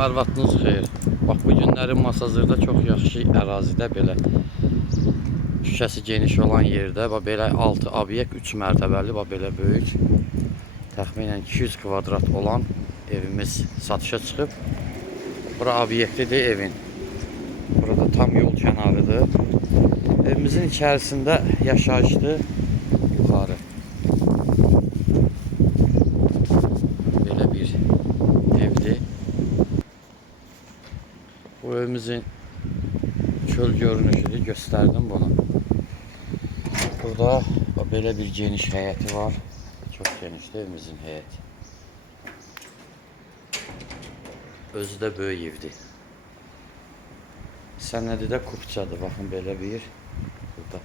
Salam, hər vaxtınız xeyir. Bax, bu günlərin Masazırda çox yaxşı ərazidə belə şüşəsi geniş olan yerdə bax belə 6 obyekt 3 mərtəbəli, bax belə böyük, təxminən 200 kvadrat olan evimiz satışa çıxıb. Bura obyektidir evin. Burada tam yol kənarıdır. Evimizin içərisində yaşayışdır. Yuxarı belə bir evdir. Bu evimizin çöl görünüşüdür. Gösterdim bunu. Burada böyle bir geniş həyəti var. Çok genişdir evimizin həyəti. Özü də böyük evdir. Sənədi də kupçadır. Baxın belə bir burada.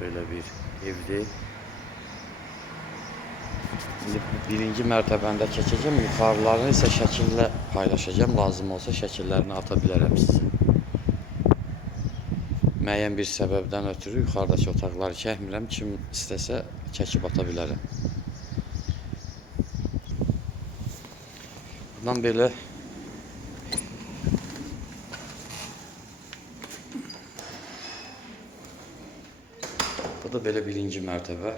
Böyle bir evdir. Birinci mərtəbəndə keçəcəm. Yuxarılarını isə şəkillə paylaşacağım. Lazım olsa şəkillərini ata bilərəm sizə. Müəyyən bir səbəbdən ötürü yuxarıdakı otaqları çəkmirəm. Kim istəsə çəkib ata bilərəm. Bundan belə bu da belə birinci mərtəbə.